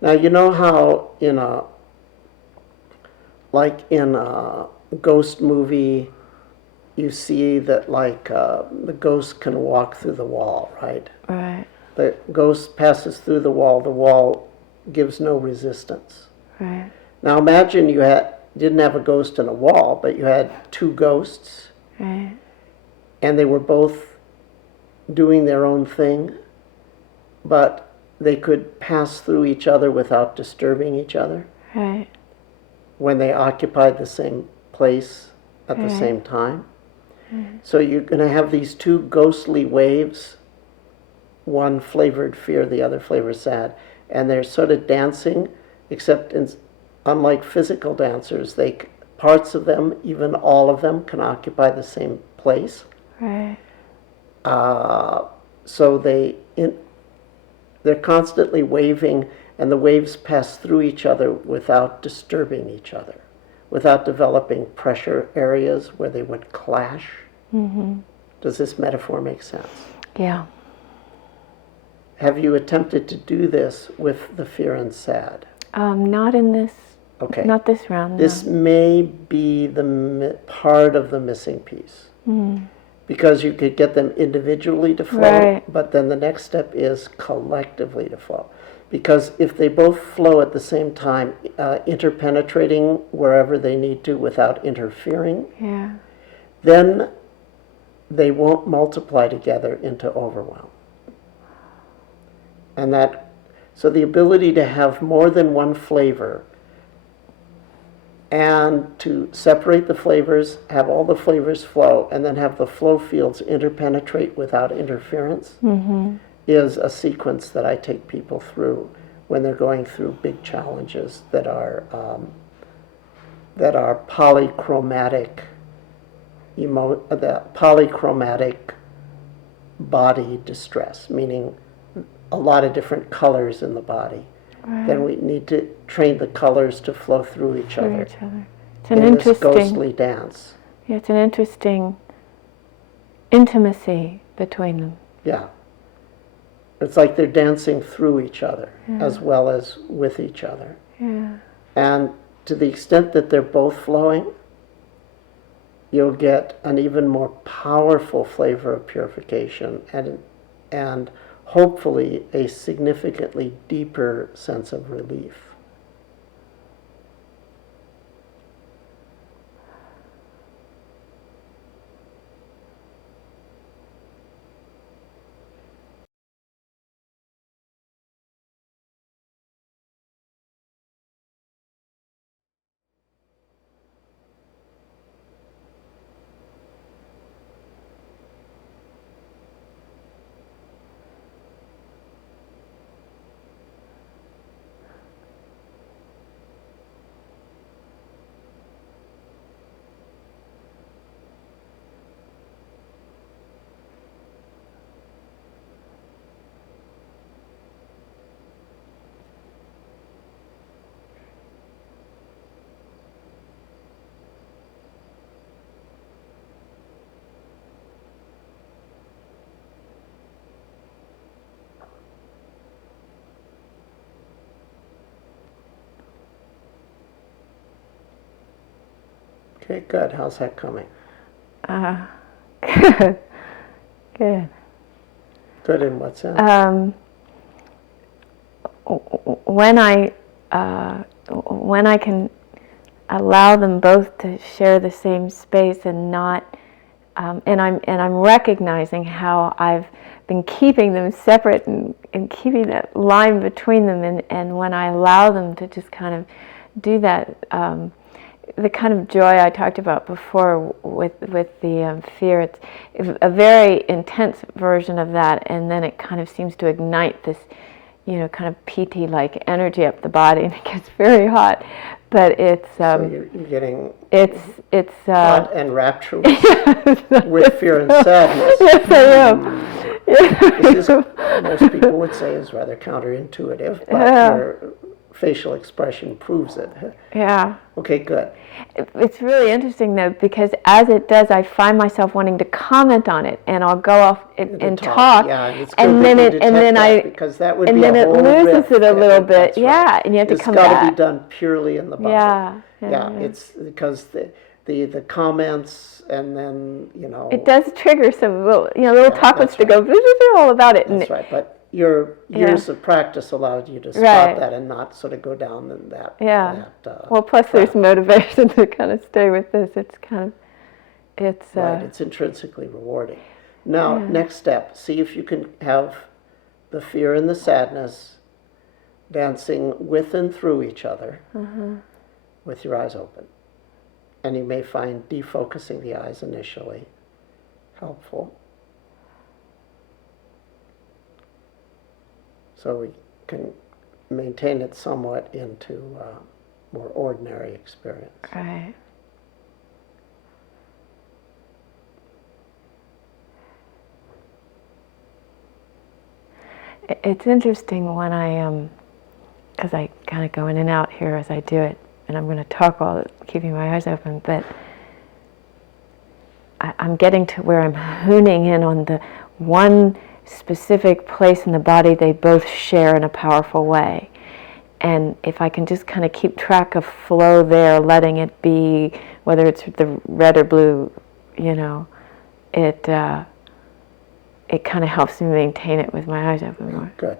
Now, you know how in a ghost movie, you see that the ghost can walk through the wall, right? Right. The ghost passes through the wall gives no resistance. Right. Now imagine didn't have a ghost in a wall, but you had two ghosts, Right. and they were both doing their own thing, but they could pass through each other without disturbing each other. Right. When they occupied the same place at the same time. So you're going to have these two ghostly waves, one flavored fear, the other flavored sad, and they're sort of dancing, except unlike physical dancers, parts of them, even all of them, can occupy the same place. Right. So they're constantly waving, and the waves pass through each other without disturbing each other, without developing pressure areas where they would clash. Mm-hmm. Does this metaphor make sense? Yeah. Have you attempted to do this with the fear and sad? Not in this. Okay. Not this round. This may be the part of the missing piece. Mm. Because you could get them individually to flow, right. But then the next step is collectively to flow. Because if they both flow at the same time, interpenetrating wherever they need to without interfering, yeah. then they won't multiply together into overwhelm. And so the ability to have more than one flavor and to separate the flavors, have all the flavors flow, and then have the flow fields interpenetrate without interference is a sequence that I take people through when they're going through big challenges that are polychromatic, the polychromatic body distress, meaning a lot of different colors in the body. Right. Then we need to train the colors to flow through each other. It's an interesting this ghostly dance. Yeah, it's an interesting intimacy between them. Yeah. It's like they're dancing through each other as well as with each other. Yeah. And to the extent that they're both flowing, you'll get an even more powerful flavor of purification and hopefully a significantly deeper sense of relief. Okay, good. How's that coming? Good. Good. Good in what sense? When I can allow them both to share the same space and not, and I'm recognizing how I've been keeping them separate and keeping that line between them, and when I allow them to just kind of do that, the kind of joy I talked about before with the fear, it's a very intense version of that, and then it kind of seems to ignite this, kind of PT-like energy up the body, and it gets very hot. But it's so you're getting it's hot and rapturous with fear and sadness. Yes, I am. This is, most people would say, is rather counterintuitive, but you're facial expression proves it. Yeah. Okay, good. It's really interesting though, because as it does, I find myself wanting to comment on it, and I'll go off and talk, Yeah, and it's good and that then you it, detect and then that, because that would and be then a it whole loses riff. it a little bit. That's Yeah, right. and you have to come It's got to back. be done purely in the body. Yeah. Yeah, it's because the comments, and then, It does trigger some little, little Yeah, chocolates that's to go all about it. That's right. But your years of practice allowed you to spot Right. that and not sort of go down in that. Yeah. That, Well, plus trap. there's motivation to kind of stay with this. It's kind of, it's Right, it's intrinsically rewarding. Now, next step, see if you can have the fear and the sadness dancing with and through each other with your eyes open. And you may find defocusing the eyes initially helpful. So we can maintain it somewhat into more ordinary experience. right. It's interesting when because I kind of go in and out here as I do it, and I'm going to talk while keeping my eyes open, but I'm getting to where I'm honing in on the one specific place in the body they both share in a powerful way. And if I can just kind of keep track of flow there, letting it be, whether it's the red or blue, it kind of helps me maintain it with my eyes open more. Good.